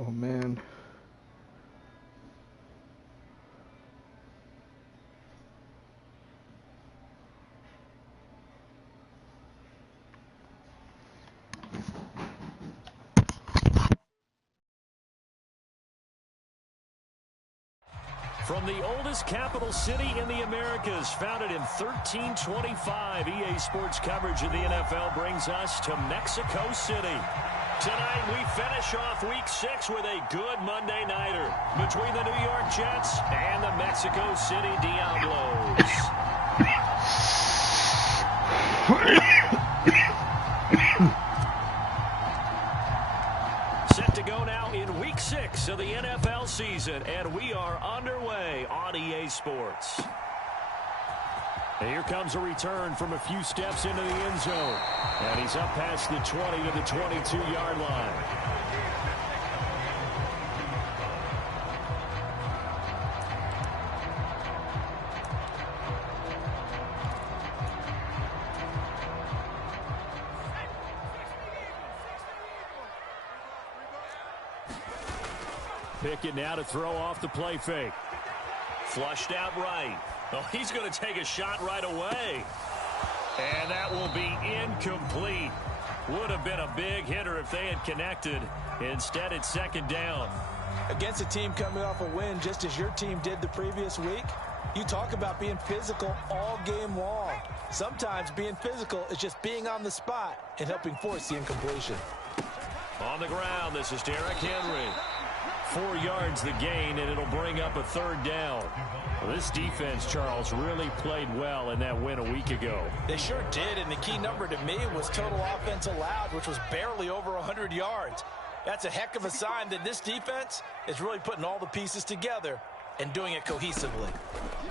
Oh, man. From the oldest capital city in the Americas, founded in 1325, EA Sports coverage of the NFL brings us to Mexico City. Tonight, we finish off Week 6 with a good Monday nighter between the New York Jets and the Mexico City Diablos. Set to go now in Week 6 of the NFL season, and we are underway on EA Sports. And here comes a return from a few steps into the end zone. And he's up past the 20 to the 22-yard line. Pickett now to throw off the play fake. Flushed out right. Oh, he's going to take a shot right away. And that will be incomplete. Would have been a big hitter if they had connected. Instead, it's second down. Against a team coming off a win, just as your team did the previous week, you talk about being physical all game long. Sometimes being physical is just being on the spot and helping force the incompletion. On the ground, this is Derrick Henry. 4 yards the gain, and it'll bring up a third down. Well, this defense, Charles, really played well in that win a week ago. They sure did, and the key number to me was total offense allowed, which was barely over 100 yards. That's a heck of a sign that this defense is really putting all the pieces together and doing it cohesively.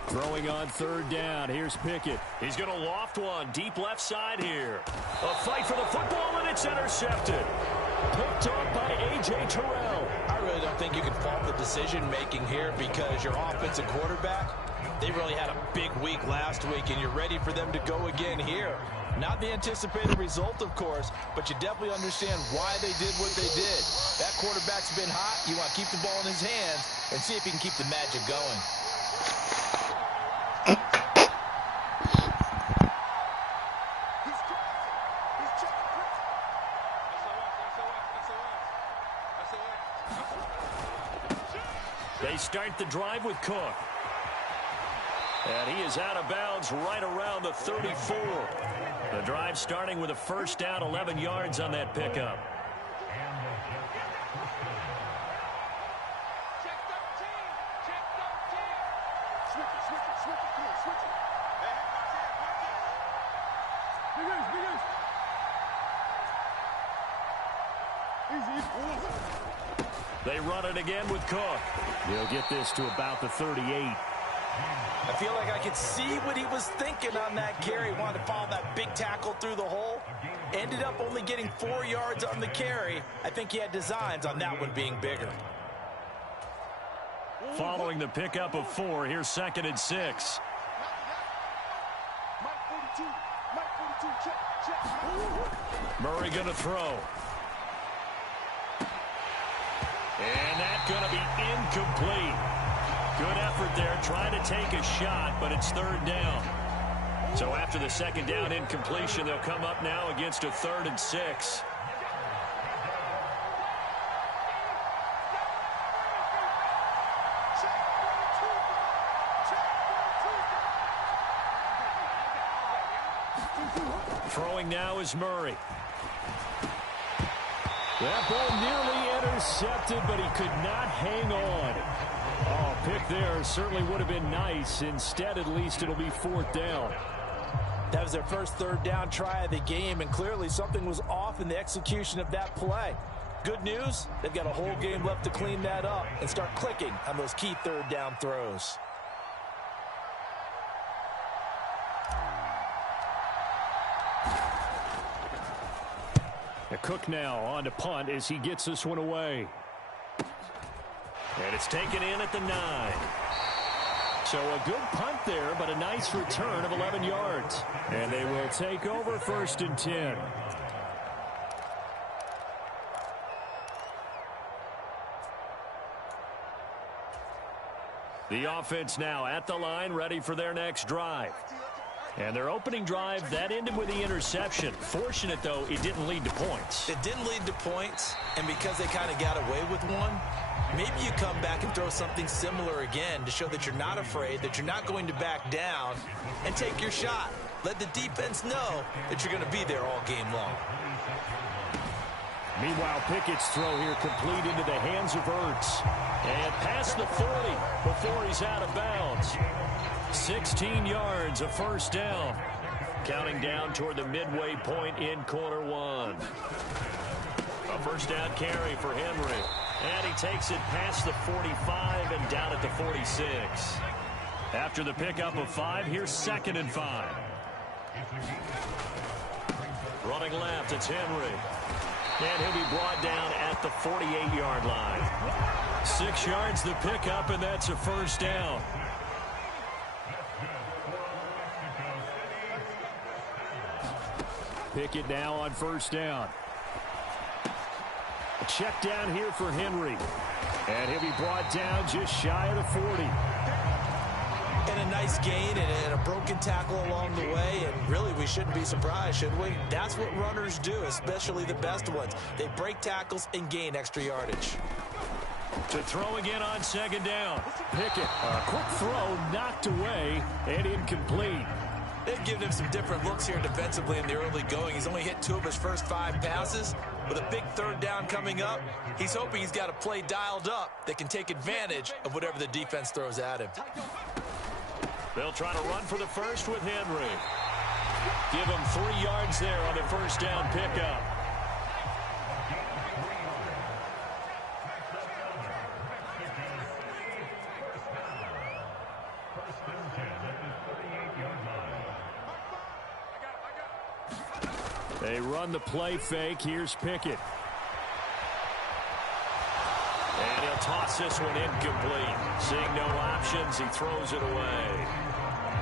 Throwing on third down. Here's Pickett. He's going to loft one deep left side here. A fight for the football, and it's intercepted. Picked up by A.J. Terrell. I really don't think you can fault the decision-making here because your offensive quarterback, they really had a big week last week, and you're ready for them to go again here. Not the anticipated result, of course, but you definitely understand why they did what they did. That quarterback's been hot. You want to keep the ball in his hands and see if he can keep the magic going. They start the drive with Cook. And he is out of bounds right around the 34. The drive starting with a first down, 11 yards on that pickup. They run it again with Cook. He'll get this to about the 38. I feel like I could see what he was thinking on that carry. Wanted to follow that big tackle through the hole. Ended up only getting 4 yards on the carry. I think he had designs on that one being bigger. Following the pickup of 4, here's 2nd and 6. Murray going to throw. And that's going to be incomplete. Good effort there, trying to take a shot, but it's third down. So after the second down incompletion, they'll come up now against a 3rd and 6. Throwing now is Murray. That ball nearly intercepted, but he could not hang on. Oh, pick there certainly would have been nice. Instead, at least it'll be 4th down. That was their first third down try of the game, and clearly something was off in the execution of that play. Good news, they've got a whole game left to clean that up and start clicking on those key third down throws. Cook now on to punt as he gets this one away. And it's taken in at the 9. So a good punt there, but a nice return of 11 yards. And they will take over 1st and 10. The offense now at the line, ready for their next drive. And their opening drive, that ended with the interception. Fortunate, though, it didn't lead to points. It didn't lead to points, and because they kind of got away with one, maybe you come back and throw something similar again to show that you're not afraid, that you're not going to back down, and take your shot. Let the defense know that you're going to be there all game long. Meanwhile, Pickett's throw here complete into the hands of Ertz. And past the 40 before he's out of bounds. 16 yards, a first down. Counting down toward the midway point in quarter one. A first down carry for Henry. And he takes it past the 45 and down at the 46. After the pickup of 5, here's 2nd and 5. Running left, it's Henry. And he'll be brought down at the 48-yard line. 6 yards the pickup, and that's a first down. Pickett now on first down. A check down here for Henry. And he'll be brought down just shy of the 40. And a nice gain and a broken tackle along the way, and really we shouldn't be surprised, should we? That's what runners do, especially the best ones. They break tackles and gain extra yardage. To throw again on 2nd down. Pickett, a quick throw knocked away and incomplete. They've given him some different looks here defensively in the early going. He's only hit 2 of his first 5 passes. With a big 3rd down coming up, he's hoping he's got a play dialed up that can take advantage of whatever the defense throws at him. They'll try to run for the first with Henry. Give him 3 yards there on the first down pickup. They run the play fake. Here's Pickett. And he'll toss this one incomplete. Seeing no options, he throws it away.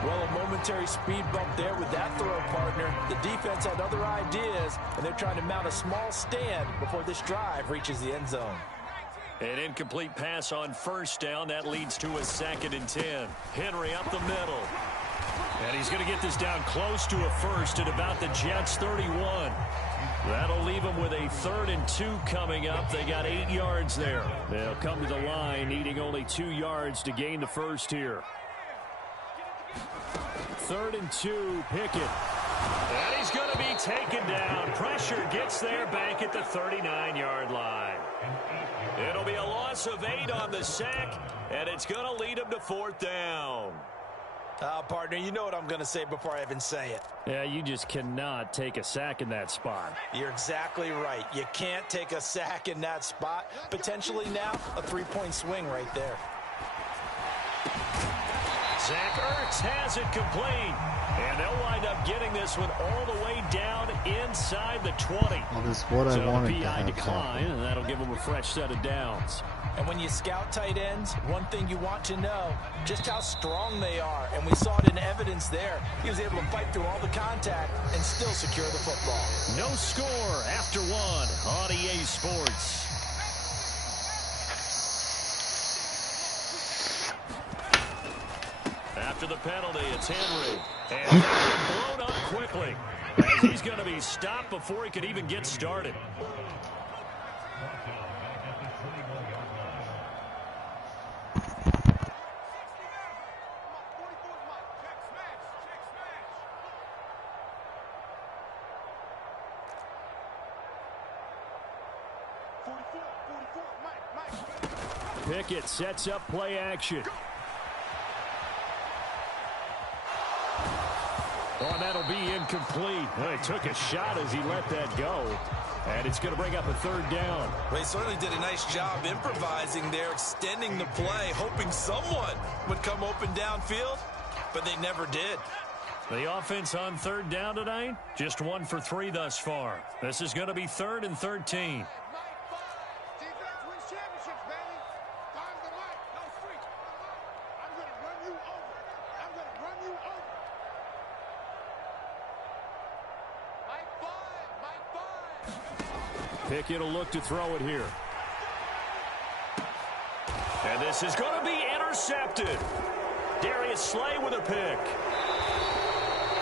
Well, a momentary speed bump there with that throw, partner. The defense had other ideas, and they're trying to mount a small stand before this drive reaches the end zone. An incomplete pass on first down. That leads to a 2nd and 10. Henry up the middle. And he's going to get this down close to a first at about the Jets' 31. That'll leave them with a 3rd and 2 coming up. They got 8 yards there. They'll come to the line needing only 2 yards to gain the first here. 3rd and 2, Pickett. And he's going to be taken down. Pressure gets there back at the 39-yard line. It'll be a loss of 8 on the sack, and it's going to lead him to 4th down. Partner, you know what I'm going to say before I even say it. Yeah, you just cannot take a sack in that spot. You're exactly right. You can't take a sack in that spot. Potentially now a 3-point swing right there. Zach Ertz has it complete. And they'll wind up getting this one all the way down inside the 20. Well, that's what I wanted the to PI have decline, happen. and that'll give them a fresh set of downs. And when you scout tight ends, one thing you want to know, just how strong they are. And we saw it in evidence there. He was able to fight through all the contact and still secure the football. No score after 1 on EA Sports. After the penalty, it's Henry. And blown up quickly as he's going to be stopped before he could even get started. Pickett sets up play action. Oh, that'll be incomplete. Well, he took a shot as he let that go. And it's going to bring up a 3rd down. Well, he certainly did a nice job improvising there, extending the play, hoping someone would come open downfield, but they never did. The offense on 3rd down tonight, just 1 for 3 thus far. This is going to be 3rd and 13. Pickett will look to throw it here. And this is going to be intercepted. Darius Slay with a pick.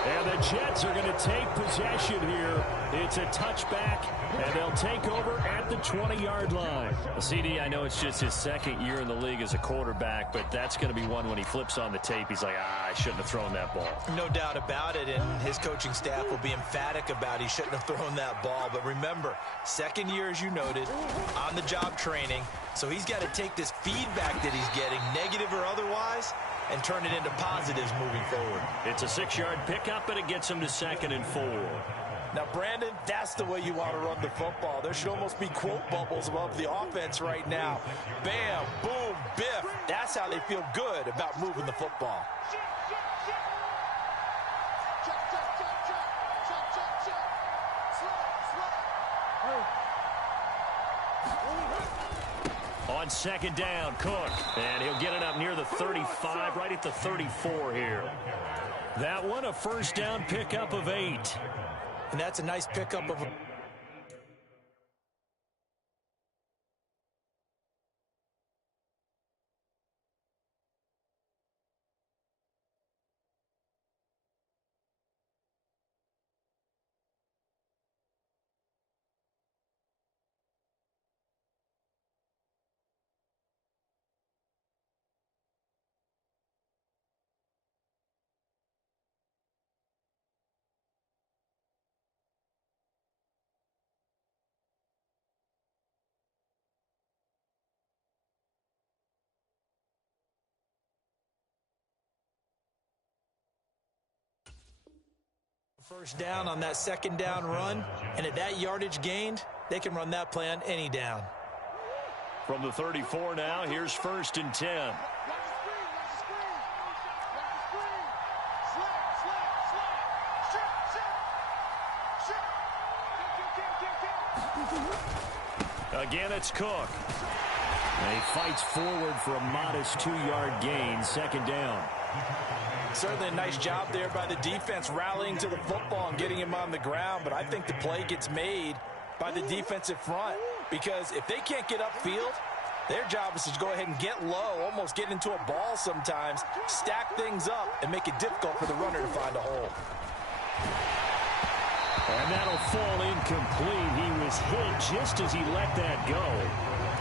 And the Jets are going to take possession here. It's a touchback, and they'll take over at the 20-yard line. CD, I know it's just his second year in the league as a quarterback, but that's going to be one when he flips on the tape. He's like, I shouldn't have thrown that ball. No doubt about it, and his coaching staff will be emphatic about he shouldn't have thrown that ball. But remember, second year, as you noted, on-the-job training. So he's got to take this feedback that he's getting, negative or otherwise, and turn it into positives moving forward. It's a 6-yard pickup, and it gets him to 2nd and 4. Now, Brandon, that's the way you want to run the football. There should almost be quote bubbles above the offense right now. Bam, boom, biff. That's how they feel good about moving the football. On 2nd down, Cook. And he'll get it up near the 35, right at the 34 here. That one, a 1st down pickup of 8. And that's a nice pickup of a... First down on that 2nd down run, and at that yardage gained, they can run that play on any down. From the 34 now, here's 1st and 10. Again, it's Cook. And he fights forward for a modest 2-yard gain, 2nd down. Certainly a nice job there by the defense rallying to the football and getting him on the ground, but I think the play gets made by the defensive front because if they can't get upfield, their job is to go ahead and get low, almost get into a ball sometimes, stack things up, and make it difficult for the runner to find a hole. And that'll fall incomplete. He was hit just as he let that go.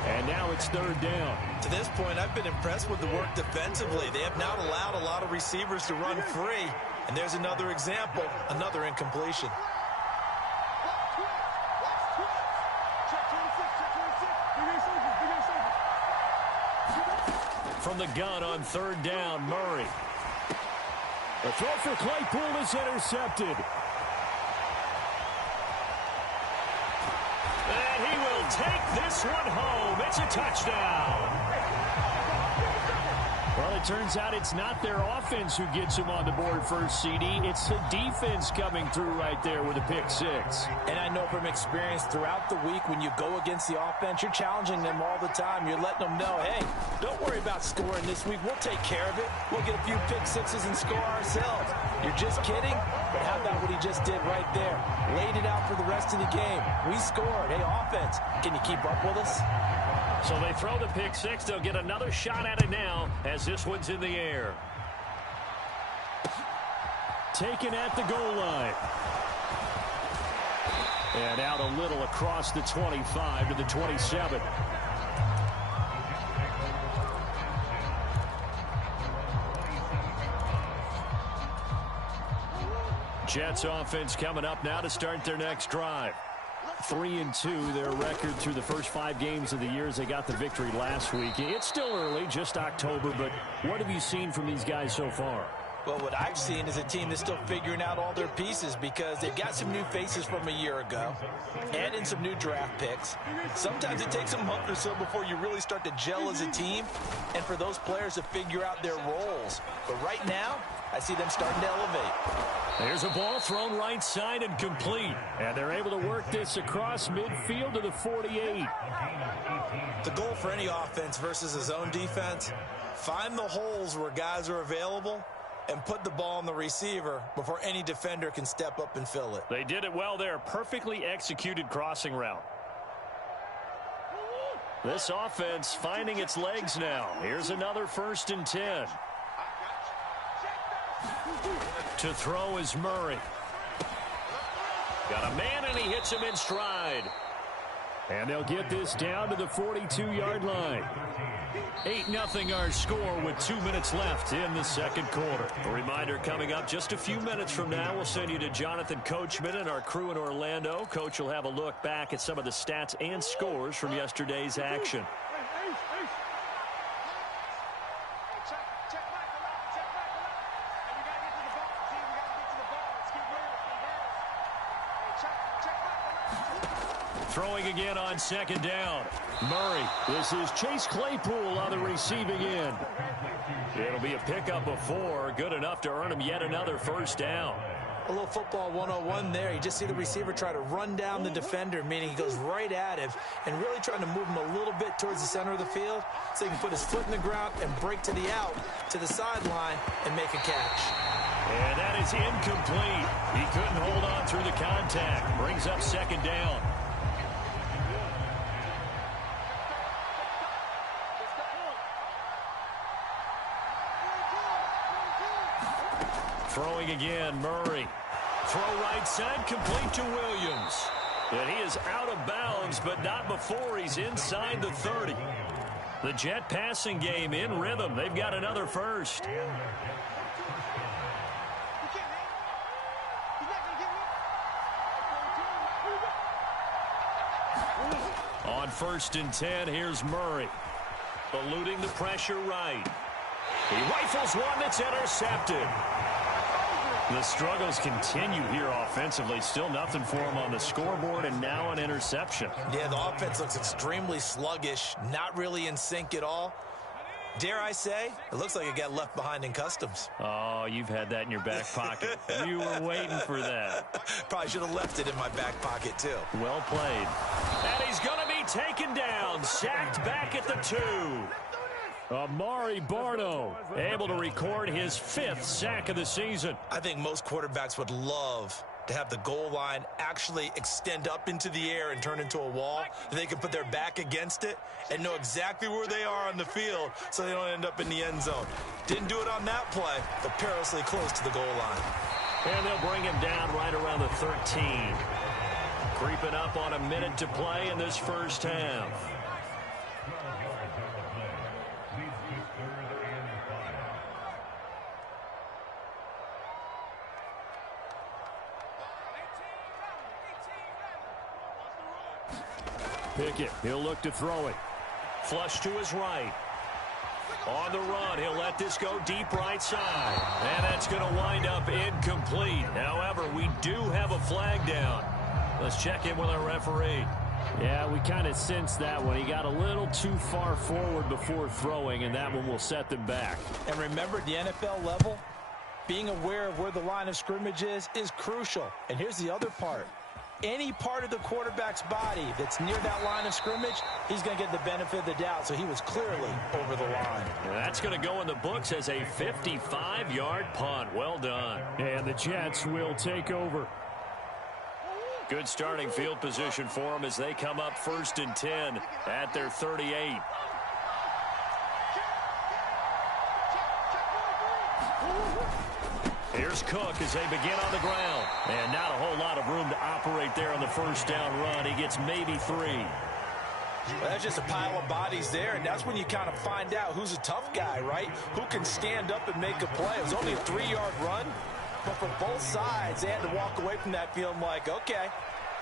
And now it's 3rd down. To this point, I've been impressed with the work defensively. They have not allowed a lot of receivers to run free. And there's another example, another incompletion. From the gun on 3rd down, Murray. The throw for Claypool is intercepted. And he will take this one home. It's a touchdown. Well, it turns out it's not their offense who gets him on the board first, CD. It's the defense coming through right there with a pick 6. And I know from experience throughout the week when you go against the offense, you're challenging them all the time. You're letting them know, hey, don't worry about scoring this week. We'll take care of it. We'll get a few pick 6s and score ourselves. You're just kidding? But how about what he just did right there? Laid it out for the rest of the game. We scored. Hey, offense, can you keep up with us? So they throw the pick 6. They'll get another shot at it now as this one's in the air. Taken at the goal line. And out a little across the 25 to the 27. Jets offense coming up now to start their next drive. 3-2, their record through the first 5 games of the year as they got the victory last week. It's still early, just October, but what have you seen from these guys so far? Well, what I've seen is a team that's still figuring out all their pieces because they've got some new faces from a year ago, add in some new draft picks. Sometimes it takes a month or so before you really start to gel as a team and for those players to figure out their roles. But right now, I see them starting to elevate. There's a ball thrown right side and complete. And they're able to work this across midfield to the 48. The goal for any offense versus a zone defense, find the holes where guys are available and put the ball on the receiver before any defender can step up and fill it. They did it well there. Perfectly executed crossing route. This offense finding its legs now. Here's another 1st and 10. To throw is Murray. Got a man, and he hits him in stride. And they'll get this down to the 42-yard line. 8-0 our score with 2 minutes left in the second quarter. A reminder coming up just a few minutes from now. We'll send you to Jonathan Coachman and our crew in Orlando. Coach will have a look back at some of the stats and scores from yesterday's action. Throwing again on 2nd down. Murray. This is Chase Claypool on the receiving end. It'll be a pickup of 4. Good enough to earn him yet another 1st down. A little football 101 there. You just see the receiver try to run down the defender, meaning he goes right at him and really trying to move him a little bit towards the center of the field so he can put his foot in the ground and break to the out, to the sideline, and make a catch. And that is incomplete. He couldn't hold on through the contact. Brings up 2nd down. Throwing again, Murray. Throw right side, complete to Williams. And he is out of bounds, but not before he's inside the 30. The Jet passing game in rhythm. They've got another 1st. On 1st and 10, here's Murray. Eluding the pressure right. He rifles one that's intercepted. The struggles continue here offensively. Still nothing for him on the scoreboard, and now an interception. Yeah, the offense looks extremely sluggish, not really in sync at all. Dare I say, it looks like it got left behind in customs. Oh, you've had that in your back pocket. You were waiting for that. Probably should have left it in my back pocket, too. Well played. And he's going to be taken down, sacked back at the 2. Amari Barno able to record his 5th sack of the season. I think most quarterbacks would love to have the goal line actually extend up into the air and turn into a wall. They can put their back against it and know exactly where they are on the field so they don't end up in the end zone. Didn't do it on that play, but perilously close to the goal line. And they'll bring him down right around the 13. Creeping up on a minute to play in this first half. Pickett, he'll look to throw it. Flush to his right. On the run, he'll let this go deep right side. And that's going to wind up incomplete. However, we do have a flag down. Let's check in with our referee. Yeah, we kind of sensed that one. He got a little too far forward before throwing, and that one will set them back. And remember, at the NFL level, being aware of where the line of scrimmage is crucial. And here's the other part. Any part of the quarterback's body that's near that line of scrimmage, he's going to get the benefit of the doubt. So he was clearly over the line. And that's going to go in the books as a 55-yard punt. Well done. And the Jets will take over. Good starting field position for them as they come up 1st and 10 at their 38. Here's Cook as they begin on the ground. And not a whole lot of room to operate there on the 1st down run. He gets maybe 3. Well, that's just a pile of bodies there, and that's when you kind of find out who's a tough guy, right? Who can stand up and make a play. It was only a 3-yard run, but for both sides, they had to walk away from that feeling like, okay,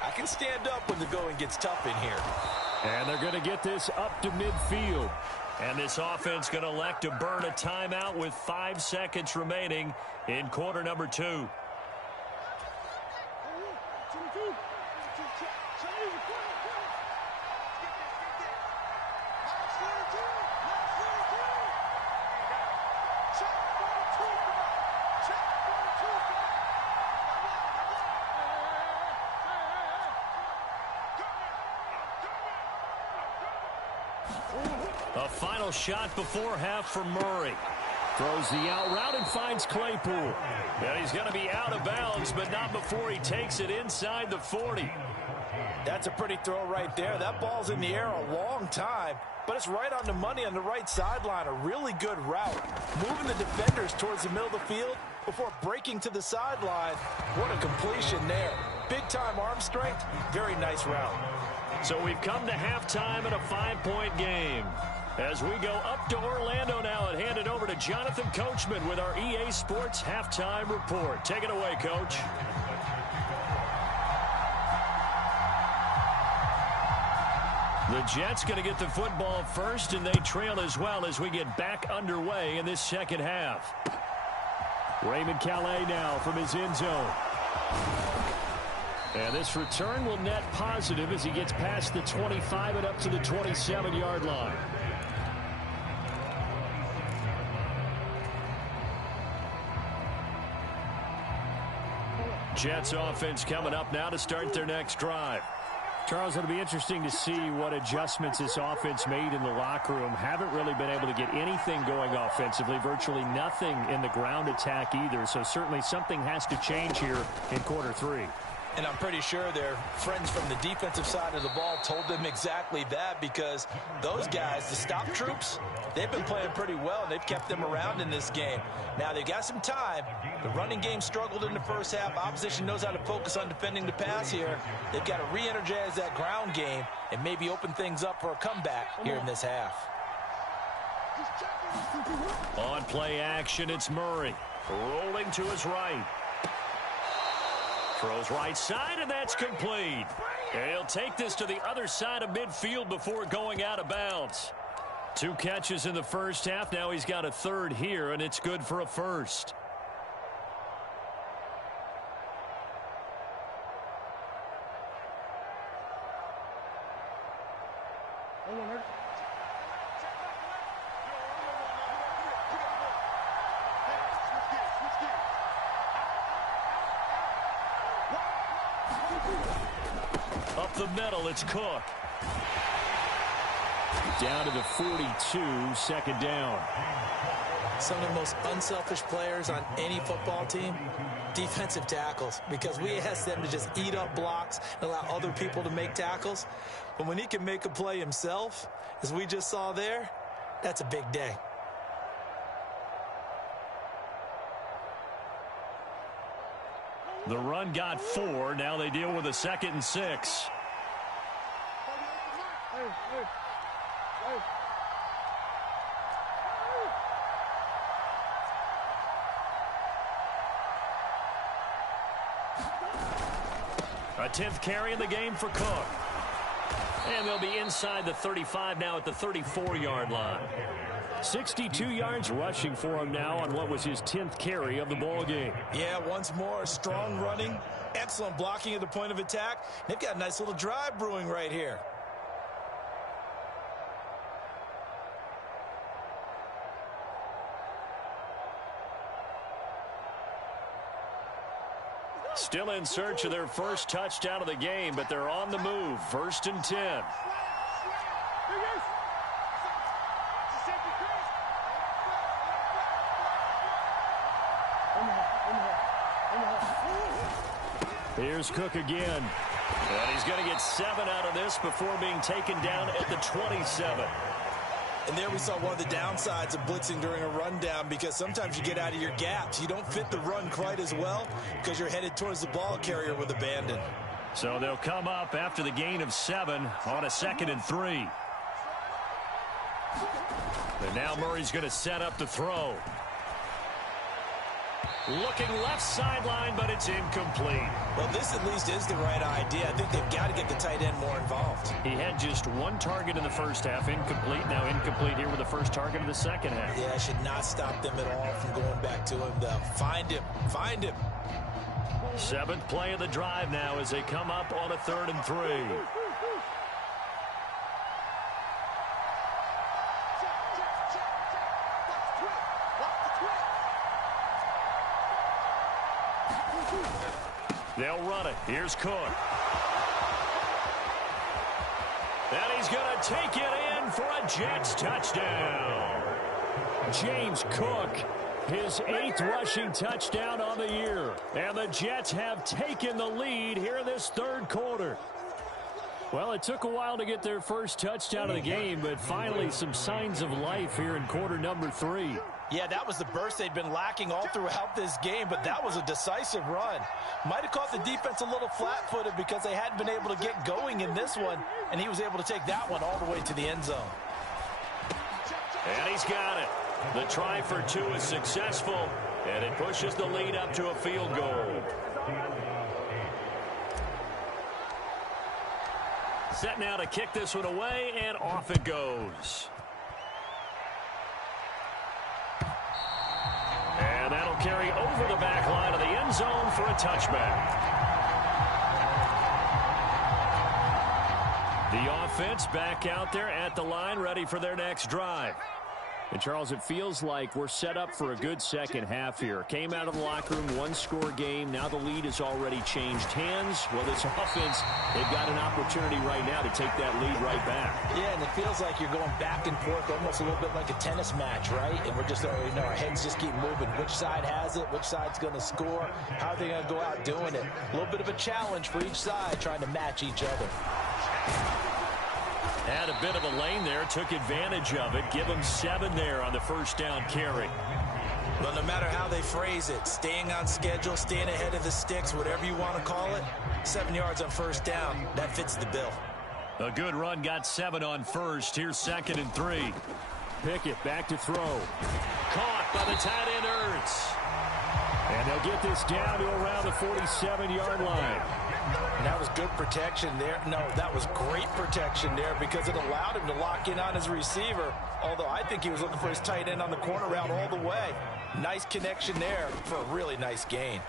I can stand up when the going gets tough in here. And they're going to get this up to midfield. And this offense going to elect to burn a timeout with 5 seconds remaining in quarter number 2. A final shot before half for Murray. Throws the out route and finds Claypool. And he's going to be out of bounds, but not before he takes it inside the 40. That's a pretty throw right there. That ball's in the air a long time, but it's right on the money on the right sideline. A really good route. Moving the defenders towards the middle of the field before breaking to the sideline. What a completion there. Big-time arm strength. Very nice route. So we've come to halftime in a 5-point game. As we go up to Orlando now and hand it over to Jonathan Coachman with our EA Sports Halftime Report. Take it away, Coach. The Jets going to get the football first, and they trail as well as we get back underway in this second half. Raymond Calais now from his end zone. And this return will net positive as he gets past the 25 and up to the 27-yard line. Jets offense coming up now to start their next drive. Charles, it'll be interesting to see what adjustments this offense made in the locker room. Haven't really been able to get anything going offensively, virtually nothing in the ground attack either. So certainly something has to change here in quarter 3. And I'm pretty sure their friends from the defensive side of the ball told them exactly that, because those guys, the stop troops, they've been playing pretty well, and they've kept them around in this game. Now, they've got some time. The running game struggled in the first half. Opposition knows how to focus on defending the pass here. They've got to re-energize that ground game and maybe open things up for a comeback here in this half. On play action, it's Murray. Rolling to his right. Throws right side, and that's complete. He'll take this to the other side of midfield before going out of bounds. 2 catches in the first half. Now he's got a third here, and it's good for a first. Up the middle, it's Cook. Down to the 42, second down. Some of the most unselfish players on any football team, defensive tackles, because we ask them to just eat up blocks and allow other people to make tackles. But when he can make a play himself, as we just saw there, that's a big day. The run got 4. Now they deal with a 2nd and 6. A 10th carry in the game for Cook. And they'll be inside the 35 now at the 34-yard line. 62 yards rushing for him now on what was his 10th carry of the ball game. Yeah, once more, strong running, excellent blocking at the point of attack. They've got a nice little drive brewing right here. Still in search of their first touchdown of the game, but they're on the move. 1st and 10. Here's Cook again. And he's going to get 7 out of this before being taken down at the 27. And there we saw one of the downsides of blitzing during a rundown, because sometimes you get out of your gaps. You don't fit the run quite as well because you're headed towards the ball carrier with abandon. So they'll come up after the gain of 7 on a 2nd and 3. And now Murray's going to set up the throw. Looking left sideline, but it's incomplete. Well, this at least is the right idea. I think they've got to get the tight end more involved. He had just 1 target in the first half, incomplete. Now incomplete here with the first target of the second half. Yeah, should not stop them at all from going back to him, though. Find him. Find him. 7th play of the drive now as they come up on a 3rd and 3. They'll run it. Here's Cook. And he's going to take it in for a Jets touchdown. James Cook, his 8th rushing touchdown on the year. And the Jets have taken the lead here in this third quarter. Well, it took a while to get their first touchdown of the game, but finally some signs of life here in quarter number 3. Yeah, that was the burst they'd been lacking all throughout this game, but that was a decisive run. Might have caught the defense a little flat-footed because they hadn't been able to get going in this one, and he was able to take that one all the way to the end zone. And he's got it. The try for 2 is successful, and it pushes the lead up to a field goal. Set now to kick this one away, and off it goes. And that'll carry over the back line of the end zone for a touchback. The offense back out there at the line, ready for their next drive. And, Charles, it feels like we're set up for a good second half here. Came out of the locker room, one-score game. Now the lead has already changed hands. Well, this offense, they've got an opportunity right now to take that lead right back. Yeah, and it feels like you're going back and forth almost a little bit like a tennis match, right? And we're just, our heads just keep moving. Which side has it? Which side's going to score? How are they going to go out doing it? A little bit of a challenge for each side trying to match each other. Had a bit of a lane there, took advantage of it. Give them 7 there on the first down carry. Well, no matter how they phrase it, staying on schedule, staying ahead of the sticks, whatever you want to call it, 7 yards on first down, that fits the bill. A good run, got 7 on first. Here's 2nd and 3. Pickett back to throw. Caught by the tight end Ertz. And they'll get this down to around the 47-yard line. And that was good protection there. No, that was great protection there because it allowed him to lock in on his receiver. Although I think he was looking for his tight end on the corner route all the way. Nice connection there for a really nice gain.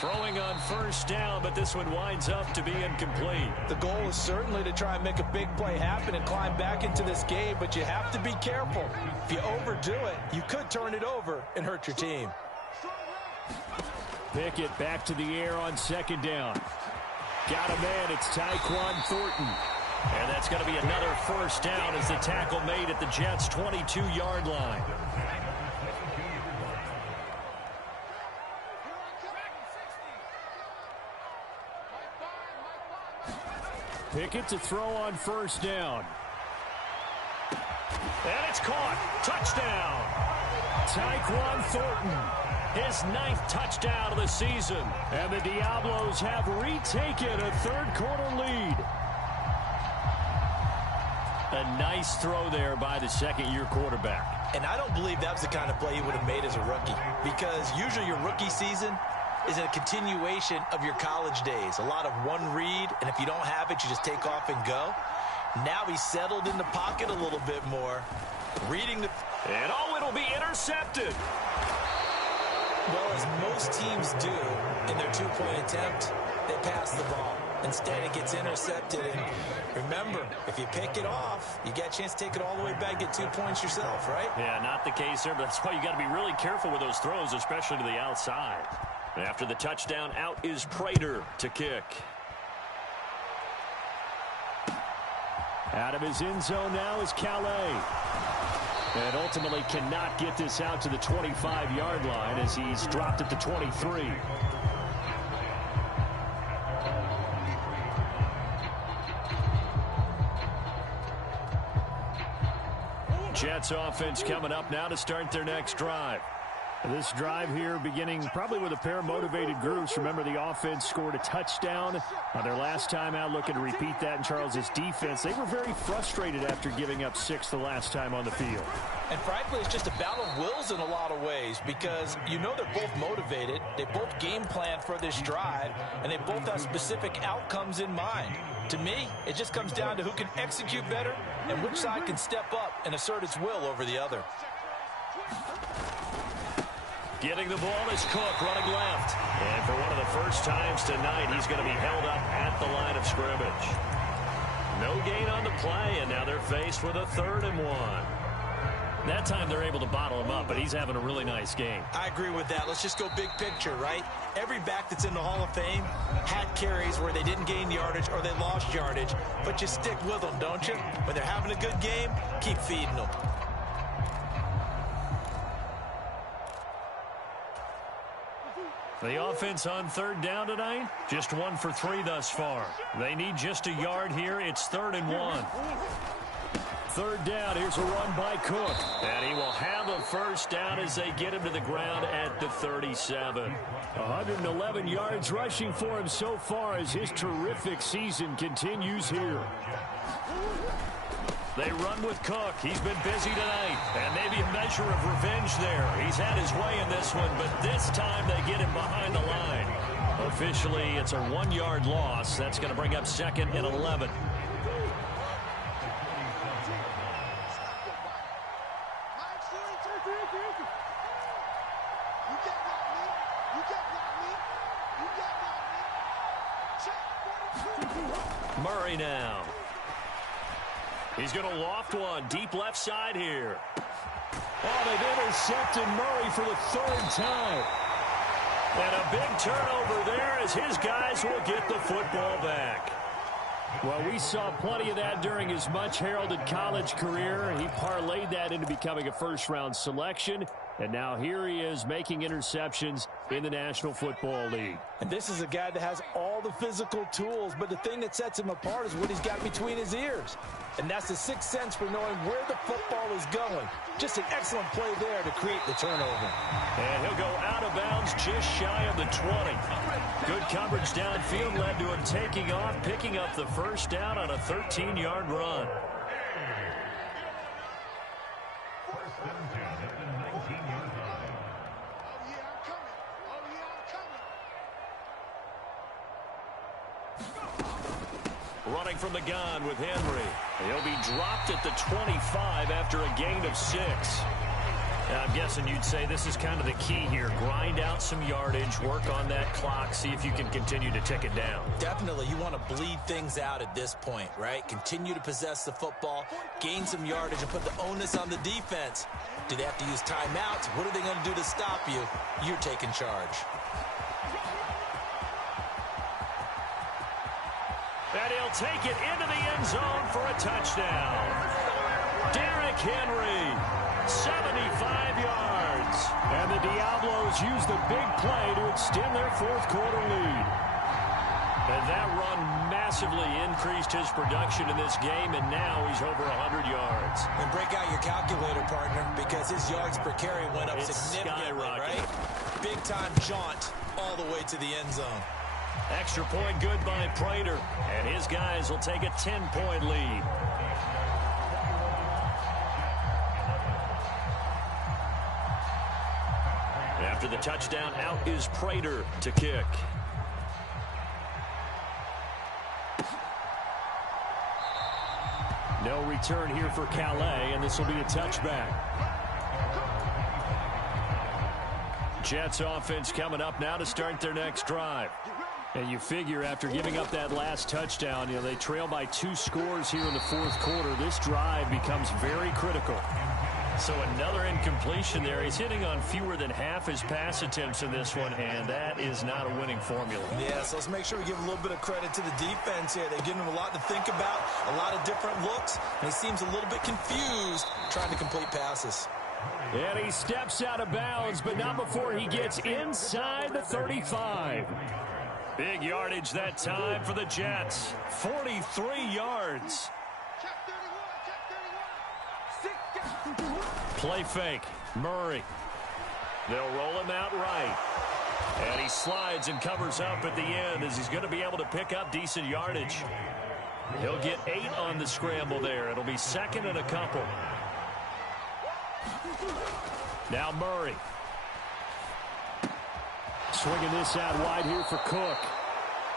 Throwing on first down, but this one winds up to be incomplete. The goal is certainly to try and make a big play happen and climb back into this game, but you have to be careful. If you overdo it, you could turn it over and hurt your team. Pickett back to the air on 2nd down. Got a man, it's Tyquan Thornton. And that's going to be another first down as the tackle made at the Jets' 22-yard line. Pickett to throw on first down. And it's caught. Touchdown. Tyquan Thornton. His 9th touchdown of the season. And the Diablos have retaken a third-quarter lead. A nice throw there by the second-year quarterback. And I don't believe that was the kind of play he would have made as a rookie. Because usually your rookie season is a continuation of your college days. A lot of one read, and if you don't have it, you just take off and go. Now he's settled in the pocket a little bit more. Reading the... And it'll be intercepted. Well, as most teams do in their two-point attempt, they pass the ball. Instead, it gets intercepted. And remember, if you pick it off, you get a chance to take it all the way back, get 2 points yourself, right? Yeah, not the case there, but that's why you got to be really careful with those throws, especially to the outside. After the touchdown, out is Prater to kick. Out of his end zone now is Calais. And ultimately cannot get this out to the 25-yard line as he's dropped at the 23. Jets offense coming up now to start their next drive. This drive here beginning probably with a pair of motivated groups. Remember, the offense scored a touchdown on their last time out. Looking to repeat that in Charles's defense. They were very frustrated after giving up 6 the last time on the field. And frankly, it's just a battle of wills in a lot of ways because you know they're both motivated. They both game plan for this drive, and they both have specific outcomes in mind. To me, it just comes down to who can execute better and which side can step up and assert its will over the other. Getting the ball is Cook running left. And for one of the first times tonight, he's going to be held up at the line of scrimmage. No gain on the play, and now they're faced with a 3rd and 1. That time they're able to bottle him up, but he's having a really nice game. I agree with that. Let's just go big picture, right? Every back that's in the Hall of Fame had carries where they didn't gain yardage or they lost yardage, but you stick with them, don't you? When they're having a good game, keep feeding them. The offense on third down tonight, just 1 for 3 thus far. They need just a yard here. It's 3rd and 1. Third down, here's a run by Cook. And he will have a first down as they get him to the ground at the 37. 111 yards rushing for him so far as his terrific season continues here. They run with Cook. He's been busy tonight. And maybe a measure of revenge there. He's had his way in this one, but this time they get him behind the line. Officially, it's a 1-yard loss. That's going to bring up 2nd and 11. Murray now. He's going to loft one deep left side here. Oh, they've intercepted Murray for the 3rd time. And a big turnover there as his guys will get the football back. Well, we saw plenty of that during his much-heralded college career. He parlayed that into becoming a first-round selection. And now here he is making interceptions in the National Football League. And this is a guy that has all the physical tools, but the thing that sets him apart is what he's got between his ears. And that's the sixth sense for knowing where the football is going. Just an excellent play there to create the turnover. And he'll go out of bounds just shy of the 20. Good coverage downfield led to him taking off, picking up the first down on a 13-yard run. Running from the gun with Henry. He'll be dropped at the 25 after a gain of 6. I'm guessing you'd say this is kind of the key here. Grind out some yardage, work on that clock, see if you can continue to tick it down. Definitely. You want to bleed things out at this point, right? Continue to possess the football, gain some yardage, and put the onus on the defense. Do they have to use timeouts? What are they going to do to stop you? You're taking charge. And he'll take it into the end zone for a touchdown. Derrick Henry, 75 yards. And the Diablos use the big play to extend their fourth quarter lead. And that run massively increased his production in this game, and now he's over 100 yards. And break out your calculator, partner, because his yards per carry went up significantly, right? Big-time jaunt all the way to the end zone. Extra point good by Prater, and his guys will take a 10-point lead. After the touchdown, out is Prater to kick. No return here for Calais, and this will be a touchback. Jets offense coming up now to start their next drive. And you figure after giving up that last touchdown, they trail by 2 scores here in the fourth quarter. This drive becomes very critical. So another incompletion there. He's hitting on fewer than half his pass attempts in this one, and that is not a winning formula. Yeah, so let's make sure we give a little bit of credit to the defense here. They've given him a lot to think about, a lot of different looks, and he seems a little bit confused trying to complete passes. And he steps out of bounds, but not before he gets inside the 35. Big yardage that time for the Jets. 43 yards. Play fake. Murray. They'll roll him out right. And he slides and covers up at the end as he's going to be able to pick up decent yardage. He'll get 8 on the scramble there. It'll be 2nd and a couple. Now Murray. Swinging this out wide here for Cook.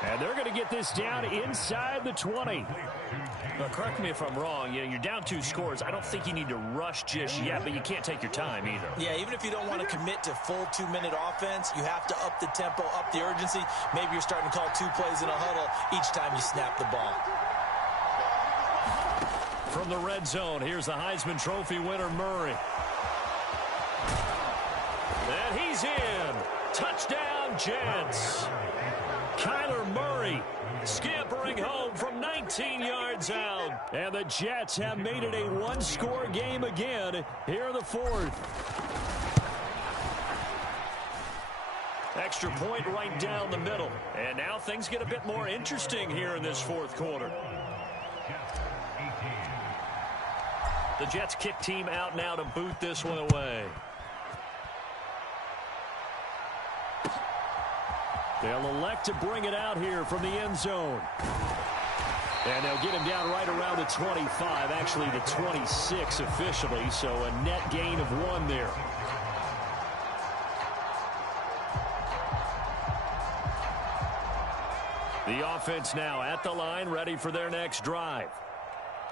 And they're going to get this down inside the 20. Now, correct me if I'm wrong. You're down 2 scores. I don't think you need to rush just yet, but you can't take your time either. Yeah, even if you don't want to commit to full 2-minute offense, you have to up the tempo, up the urgency. Maybe you're starting to call 2 plays in a huddle each time you snap the ball. From the red zone, here's the Heisman Trophy winner, Murray. And he's in. Touchdown, Jets. Kyler Murray scampering home from 19 yards out. And the Jets have made it a one-score game again here in the fourth. Extra point right down the middle. And now things get a bit more interesting here in this fourth quarter. The Jets kick team out now to boot this one away. They'll elect to bring it out here from the end zone. And they'll get him down right around the 25, actually the 26 officially, so a net gain of 1 there. The offense now at the line, ready for their next drive.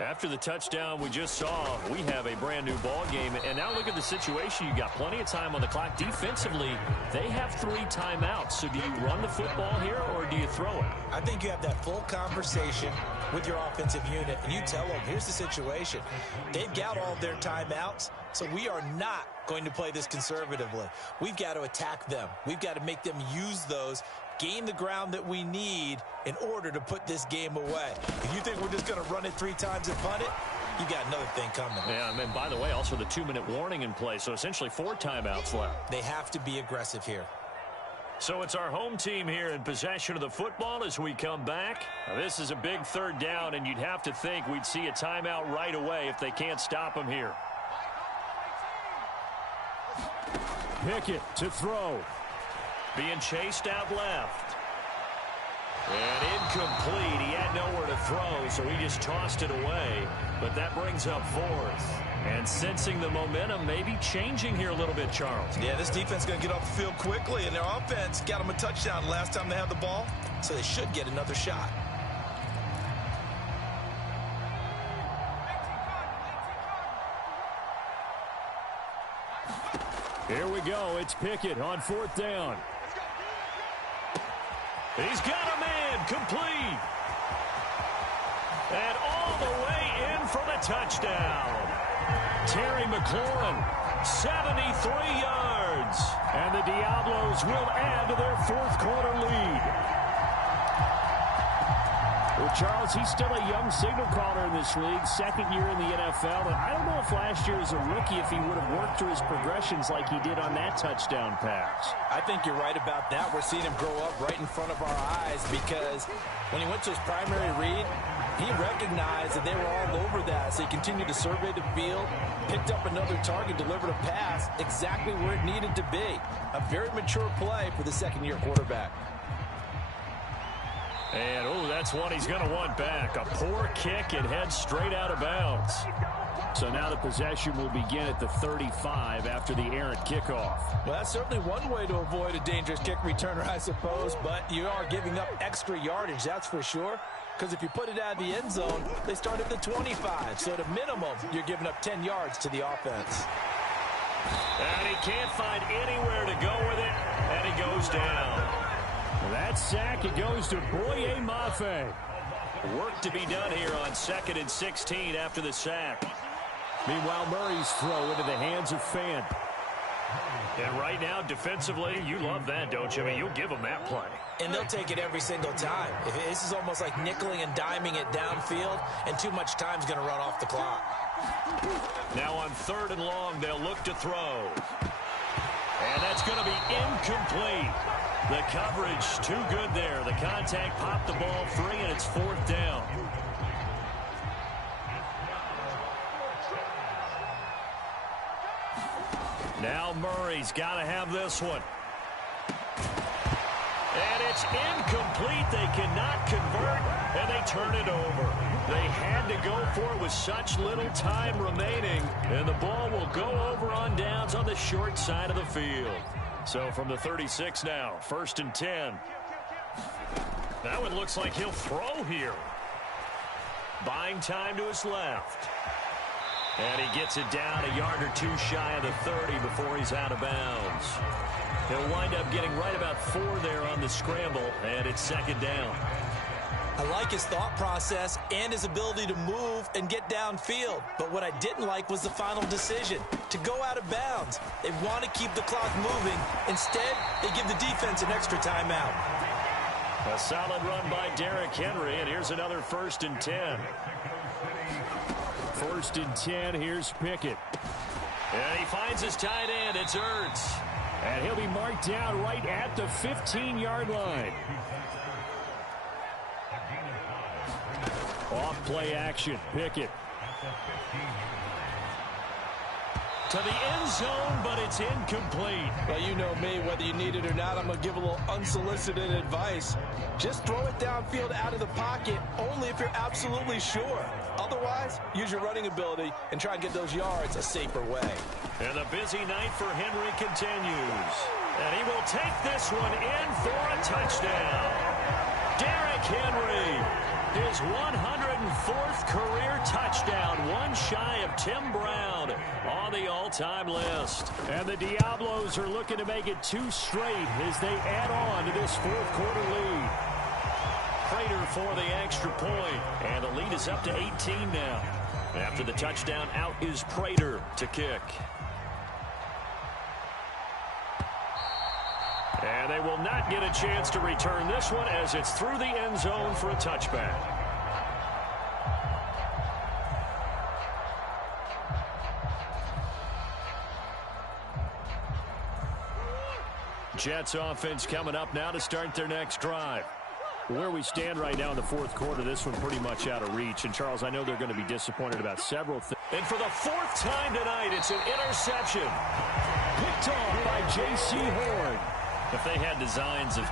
After the touchdown we just saw, we have a brand new ball game. And now look at the situation. You got plenty of time on the clock. Defensively, they have 3 timeouts. So do you run the football here or do you throw it? I think you have that full conversation with your offensive unit, and you tell them, here's the situation. They've got all of their timeouts, so we are not going to play this conservatively. We've got to attack them. We've got to make them use those, gain the ground that we need in order to put this game away. If you think we're just going to run it 3 times and punt it, you got another thing coming. Yeah, and by the way, also the 2-minute warning in play, so essentially 4 timeouts left. They have to be aggressive here. So it's our home team here in possession of the football as we come back. Now, this is a big 3rd down, and you'd have to think we'd see a timeout right away if they can't stop them here. Pickett to throw. Being chased out left. And incomplete. He had nowhere to throw, so he just tossed it away. But that brings up 4th. And sensing the momentum maybe changing here a little bit, Charles. Yeah, this defense is going to get off the field quickly, and their offense got them a touchdown last time they had the ball, so they should get another shot. Here we go. It's Pickett on 4th down. He's got a man complete. And all the way in for the touchdown. Terry McLaurin, 73 yards. And the Diablos will add to their 4th quarter lead. Well, Charles, he's still a young signal caller in this league, 2nd year in the NFL. And I don't know if last year as a rookie, if he would have worked through his progressions like he did on that touchdown pass. I think you're right about that. We're seeing him grow up right in front of our eyes because when he went to his primary read, he recognized that they were all over that. So he continued to survey the field, picked up another target, delivered a pass exactly where it needed to be. A very mature play for the 2nd-year quarterback. And, oh, that's one he's going to want back. A poor kick and heads straight out of bounds. So now the possession will begin at the 35 after the errant kickoff. Well, that's certainly one way to avoid a dangerous kick returner, I suppose, but you are giving up extra yardage, that's for sure. Because if you put it out of the end zone, they start at the 25. So at a minimum, you're giving up 10 yards to the offense. And he can't find anywhere to go with it, and he goes down. That sack, it goes to Boye Mafe. Work to be done here on 2nd and 16 after the sack. Meanwhile, Murray's throw into the hands of Fant. And right now, defensively, you love that, don't you? I mean, you'll give them that play. And they'll take it every single time. This is almost like nickeling and diming it downfield, and too much time's going to run off the clock. Now on 3rd and long, they'll look to throw. And that's going to be incomplete. The coverage too good there. The contact popped the ball free, and it's 4th down. Now Murray's got to have this one. And it's incomplete. They cannot convert, and they turn it over. They had to go for it with such little time remaining, and the ball will go over on downs on the short side of the field. So from the 36 now, 1st and 10. That one looks like he'll throw here. Buying time to his left. And he gets it down a yard or 2 shy of the 30 before he's out of bounds. He'll wind up getting right about 4 there on the scramble, and it's 2nd down. I like his thought process and his ability to move and get downfield. But what I didn't like was the final decision, to go out of bounds. They want to keep the clock moving. Instead, they give the defense an extra timeout. A solid run by Derrick Henry, and here's another 1st and 10. 1st and 10, here's Pickett. And he finds his tight end, it's Ertz. And he'll be marked down right at the 15-yard line. Off play action, Pickett. To the end zone, but it's incomplete. Well, you know me, whether you need it or not, I'm going to give a little unsolicited advice. Just throw it downfield out of the pocket, only if you're absolutely sure. Otherwise, use your running ability and try and get those yards a safer way. And the busy night for Henry continues. And he will take this one in for a touchdown. Derrick Henry, his 104th career touchdown, one shy of Tim Brown on the all-time list. And the Diablos are looking to make it 2 straight as they add on to this 4th quarter lead. Prater for the extra point, and the lead is up to 18 now. After the touchdown, out is Prater to kick. And they will not get a chance to return this one as it's through the end zone for a touchback. Jets offense coming up now to start their next drive. Where we stand right now in the 4th quarter, this one pretty much out of reach. And, Charles, I know they're going to be disappointed about several things. And for the 4th time tonight, it's an interception. Picked off by J.C. Horn. If they had designs of...